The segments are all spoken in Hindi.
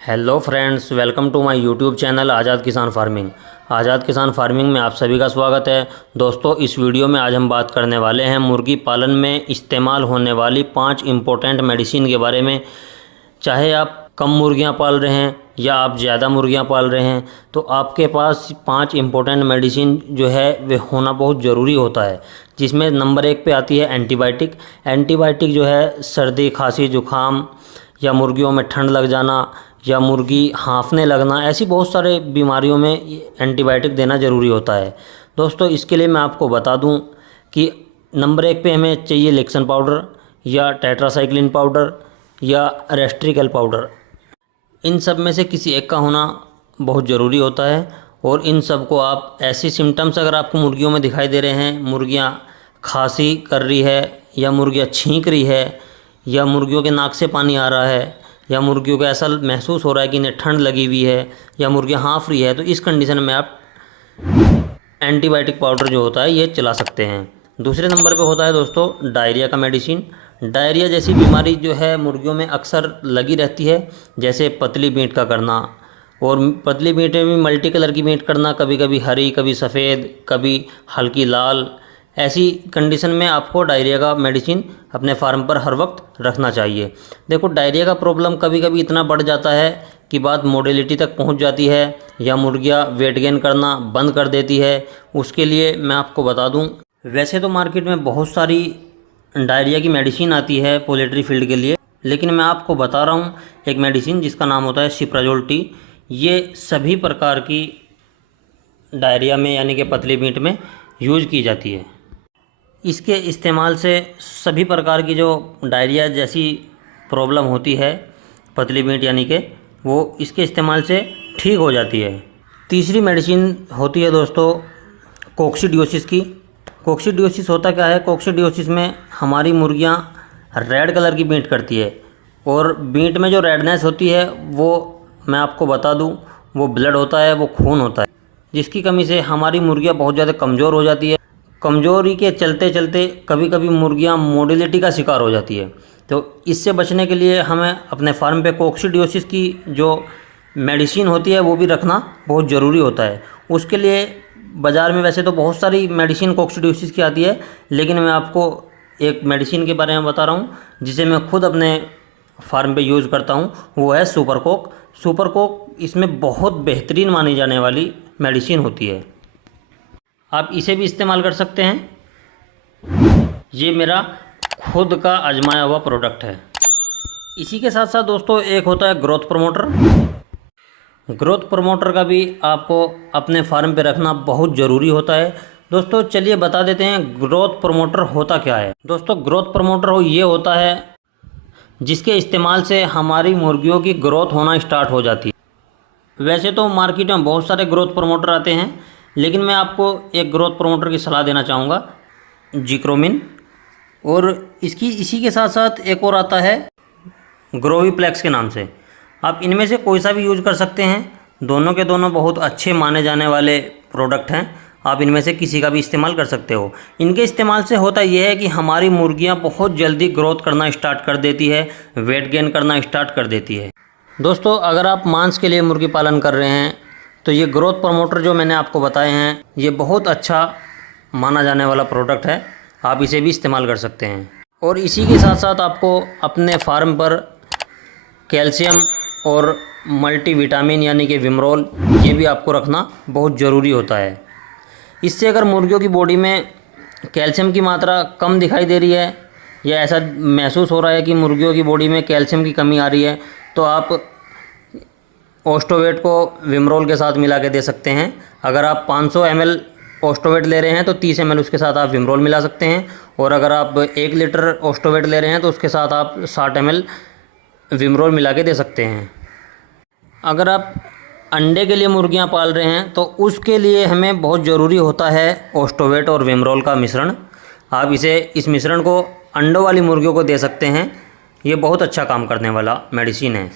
Hello friends, welcome to my YouTube channel Azad Kisan farming. Azad Kisan farming में आप सभी का स्वागत है। दोस्तों, इस वीडियो में आज हम बात करने वाले हैं मुर्गी पालन में इस्तेमाल होने वाली 5 इम्पोर्टेंट मेडिसिन के बारे में। चाहे आप कम मुर्गियां पाल रहे हैं या आप ज़्यादा मुर्गियां पाल रहे हैं, तो आपके पास 5 इम्पोर्टेंट मेडिसिन जो है वे होना बहुत ज़रूरी होता है। जिसमें नंबर 1 पे आती है एंटीबायोटिक। एंटीबायोटिक जो है सर्दी, खांसी, जुकाम या मुर्गियों में ठंड लग जाना या मुर्गी हाँफने लगना, ऐसी बहुत सारे बीमारियों में एंटीबायोटिक देना ज़रूरी होता है। दोस्तों, इसके लिए मैं आपको बता दूं कि नंबर 1 पे हमें चाहिए लेक्सन पाउडर या टेट्रासाइक्लिन पाउडर या रेस्ट्रिकल पाउडर। इन सब में से किसी एक का होना बहुत ज़रूरी होता है। और इन सब को आप ऐसी सिम्टम्स अगर आपको मुर्गियों में दिखाई दे रहे हैं, मुर्गियाँ खांसी कर रही है या मुर्गियाँ छींक रही है या मुर्गियों के नाक से पानी आ रहा है या मुर्गियों को ऐसा महसूस हो रहा है कि इन्हें ठंड लगी हुई है या मुर्गियाँ हाँफ रही है, तो इस कंडीशन में आप एंटीबायोटिक पाउडर जो होता है ये चला सकते हैं। दूसरे नंबर पे होता है दोस्तों डायरिया का मेडिसिन। डायरिया जैसी बीमारी जो है मुर्गियों में अक्सर लगी रहती है, जैसे पतली बींट का करना। और पतली बींट में भी मल्टी कलर की बींट करना, कभी कभी हरी, कभी सफ़ेद, कभी हल्की लाल। ऐसी कंडीशन में आपको डायरिया का मेडिसिन अपने फार्म पर हर वक्त रखना चाहिए। देखो, डायरिया का प्रॉब्लम कभी कभी इतना बढ़ जाता है कि बात मोडेलिटी तक पहुंच जाती है या मुर्गियां वेट गेन करना बंद कर देती है। उसके लिए मैं आपको बता दूं, वैसे तो मार्केट में बहुत सारी डायरिया की मेडिसिन आती है पोल्ट्री फील्ड के लिए, लेकिन मैं आपको बता रहा हूं एक मेडिसिन जिसका नाम होता है सिप्राजोल टी। ये सभी प्रकार की डायरिया में यानी कि पतली बींट में यूज की जाती है। इसके इस्तेमाल से सभी प्रकार की जो डायरिया जैसी प्रॉब्लम होती है पतली बींट यानी कि वो इसके इस्तेमाल से ठीक हो जाती है। तीसरी मेडिसिन होती है दोस्तों कोक्सीडियोसिस की। कोक्सीडियोसिस होता क्या है? कोक्सीडियोसिस में हमारी मुर्गियां रेड कलर की बींट करती है और बींट में जो रेडनेस होती है वो मैं आपको बता दूं वो ब्लड होता है, वो खून होता है, जिसकी कमी से हमारी मुर्गियां बहुत ज़्यादा कमज़ोर हो जाती है। कमज़ोरी के चलते चलते कभी कभी मुर्गियां मोडिलिटी का शिकार हो जाती है। तो इससे बचने के लिए हमें अपने फार्म पे कोक्सीडियोसिस की जो मेडिसिन होती है वो भी रखना बहुत ज़रूरी होता है। उसके लिए बाज़ार में वैसे तो बहुत सारी मेडिसिन कोक्सीडियोसिस की आती है, लेकिन मैं आपको एक मेडिसिन के बारे में बता रहा हूँ जिसे मैं खुद अपने फार्म पे यूज़ करता हूँ, वो है सुपर कोक। सुपर कोक इसमें बहुत बेहतरीन मानी जाने वाली मेडिसिन होती है। आप इसे भी इस्तेमाल कर सकते हैं। ये मेरा खुद का आजमाया हुआ प्रोडक्ट है। इसी के साथ साथ दोस्तों एक होता है ग्रोथ प्रमोटर। ग्रोथ प्रमोटर का भी आपको अपने फार्म पे रखना बहुत ज़रूरी होता है। दोस्तों चलिए बता देते हैं ग्रोथ प्रमोटर होता क्या है। दोस्तों ग्रोथ प्रमोटर ये होता है जिसके इस्तेमाल से हमारी मुर्गियों की ग्रोथ होना स्टार्ट हो जाती है। वैसे तो मार्केट में बहुत सारे ग्रोथ प्रमोटर आते हैं, लेकिन मैं आपको एक ग्रोथ प्रमोटर की सलाह देना चाहूँगा, जिक्रोमिन। और इसी के साथ साथ एक और आता है ग्रोवीप्लेक्स के नाम से। आप इनमें से कोई सा भी यूज़ कर सकते हैं। दोनों के दोनों बहुत अच्छे माने जाने वाले प्रोडक्ट हैं। आप इनमें से किसी का भी इस्तेमाल कर सकते हो। इनके इस्तेमाल से होता यह है कि हमारी मुर्गियां बहुत जल्दी ग्रोथ करना स्टार्ट कर देती है, वेट गेन करना स्टार्ट कर देती है। दोस्तों, अगर आप मांस के लिए मुर्गी पालन कर रहे हैं तो ये ग्रोथ प्रमोटर जो मैंने आपको बताए हैं ये बहुत अच्छा माना जाने वाला प्रोडक्ट है। आप इसे भी इस्तेमाल कर सकते हैं। और इसी के साथ साथ आपको अपने फार्म पर कैल्शियम और मल्टीविटामिन यानी कि विमरोल ये भी आपको रखना बहुत ज़रूरी होता है। इससे अगर मुर्गियों की बॉडी में कैल्शियम की मात्रा कम दिखाई दे रही है या ऐसा महसूस हो रहा है कि मुर्गियों की बॉडी में कैल्शियम की कमी आ रही है, तो आप ओस्टोवेट को विमरोल के साथ मिला के दे सकते हैं। अगर आप 500 ml ओस्टोवेट ले रहे हैं तो 30 ml उसके साथ आप विमरोल मिला सकते हैं। और अगर आप 1 लीटर ओस्टोवेट ले रहे हैं तो उसके साथ आप 60 ml विमरोल मिला के दे सकते हैं। अगर आप अंडे के लिए मुर्गियां पाल रहे हैं तो उसके लिए हमें बहुत ज़रूरी होता है ओस्टोवेट और विमरोल का मिश्रण। आप इस मिश्रण को अंडों वाली मुर्गियों को दे सकते हैं। ये बहुत अच्छा काम करने वाला मेडिसिन है।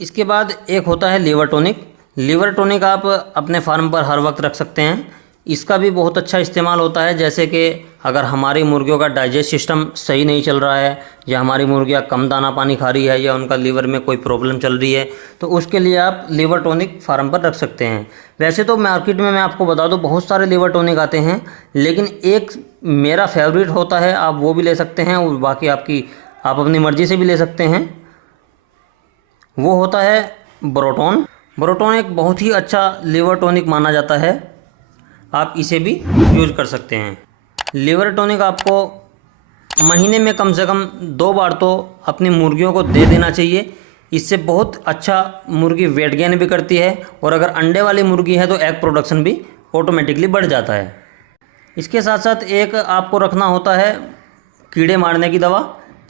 इसके बाद एक होता है लीवर टॉनिक। लीवर टॉनिक आप अपने फार्म पर हर वक्त रख सकते हैं। इसका भी बहुत अच्छा इस्तेमाल होता है, जैसे कि अगर हमारी मुर्गियों का डाइजेस्ट सिस्टम सही नहीं चल रहा है या हमारी मुर्गियाँ कम दाना पानी खा रही है या उनका लीवर में कोई प्रॉब्लम चल रही है तो उसके लिए आप लीवर टॉनिक फार्म पर रख सकते हैं। वैसे तो मार्केट में मैं आपको बता दूं बहुत सारे लीवर टॉनिक आते हैं, लेकिन एक मेरा फेवरेट होता है, आप वो भी ले सकते हैं और बाकी आप अपनी मर्ज़ी से भी ले सकते हैं। वो होता है ब्रोटॉन। ब्रोटॉन एक बहुत ही अच्छा लीवर टॉनिक माना जाता है, आप इसे भी यूज़ कर सकते हैं। लीवर टॉनिक आपको महीने में कम से कम 2 बार तो अपनी मुर्गियों को दे देना चाहिए। इससे बहुत अच्छा मुर्गी वेट गेन भी करती है और अगर अंडे वाली मुर्गी है तो एग प्रोडक्शन भी ऑटोमेटिकली बढ़ जाता है। इसके साथ साथ एक आपको रखना होता है कीड़े मारने की दवा,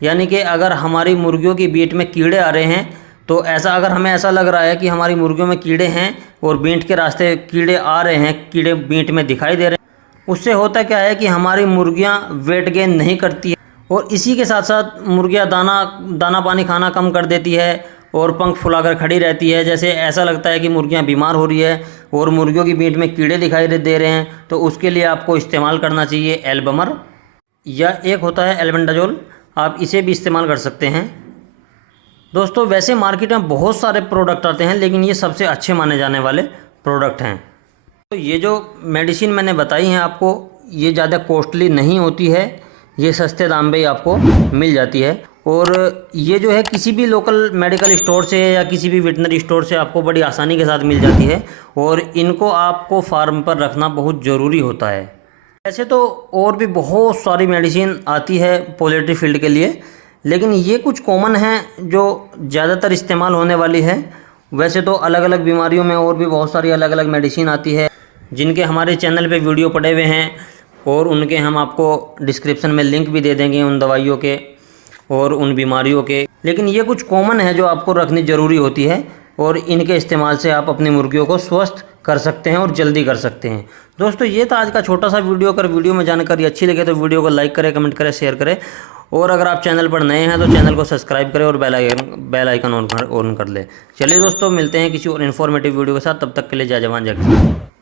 यानी कि अगर हमारी मुर्गियों की बीट में कीड़े आ रहे हैं तो अगर हमें ऐसा लग रहा है कि हमारी मुर्गियों में कीड़े हैं और बीट के रास्ते कीड़े आ रहे हैं, कीड़े बीट में दिखाई दे रहे हैं, उससे होता क्या है कि हमारी मुर्गियां वेट गेन नहीं करती है और इसी के साथ साथ मुर्गियां दाना पानी खाना कम कर देती है और पंख फुलाकर खड़ी रहती है। जैसे ऐसा लगता है कि मुर्गियां बीमार हो रही है और मुर्गियों की बीट में कीड़े दिखाई दे रहे हैं, तो उसके लिए आपको इस्तेमाल करना चाहिए एल्बमर या एक होता है एल्बेंडाजोल, आप इसे भी इस्तेमाल कर सकते हैं। दोस्तों वैसे मार्केट में बहुत सारे प्रोडक्ट आते हैं, लेकिन ये सबसे अच्छे माने जाने वाले प्रोडक्ट हैं। तो ये जो मेडिसिन मैंने बताई हैं आपको, ये ज़्यादा कॉस्टली नहीं होती है, ये सस्ते दाम पे ही आपको मिल जाती है और ये जो है किसी भी लोकल मेडिकल स्टोर से या किसी भी वेटनरी स्टोर से आपको बड़ी आसानी के साथ मिल जाती है और इनको आपको फार्म पर रखना बहुत ज़रूरी होता है। वैसे तो और भी बहुत सारी मेडिसिन आती है पोल्ट्री फील्ड के लिए, लेकिन ये कुछ कॉमन हैं जो ज़्यादातर इस्तेमाल होने वाली है। वैसे तो अलग अलग बीमारियों में और भी बहुत सारी अलग अलग मेडिसिन आती है जिनके हमारे चैनल पे वीडियो पड़े हुए हैं और उनके हम आपको डिस्क्रिप्शन में लिंक भी दे देंगे उन दवाइयों के और उन बीमारियों के। लेकिन ये कुछ कॉमन है जो आपको रखनी ज़रूरी होती है और इनके इस्तेमाल से आप अपनी मुर्गियों को स्वस्थ कर सकते हैं और जल्दी कर सकते हैं। दोस्तों ये था आज का छोटा सा वीडियो। अगर वीडियो में जानकारी अच्छी लगे तो वीडियो को लाइक करें, कमेंट करें, शेयर करें और अगर आप चैनल पर नए हैं तो चैनल को सब्सक्राइब करें और बेल आइकन ऑन कर ले। चलिए दोस्तों मिलते हैं किसी और इन्फॉर्मेटिव वीडियो के साथ, तब तक के लिए जय जवान जय किसान।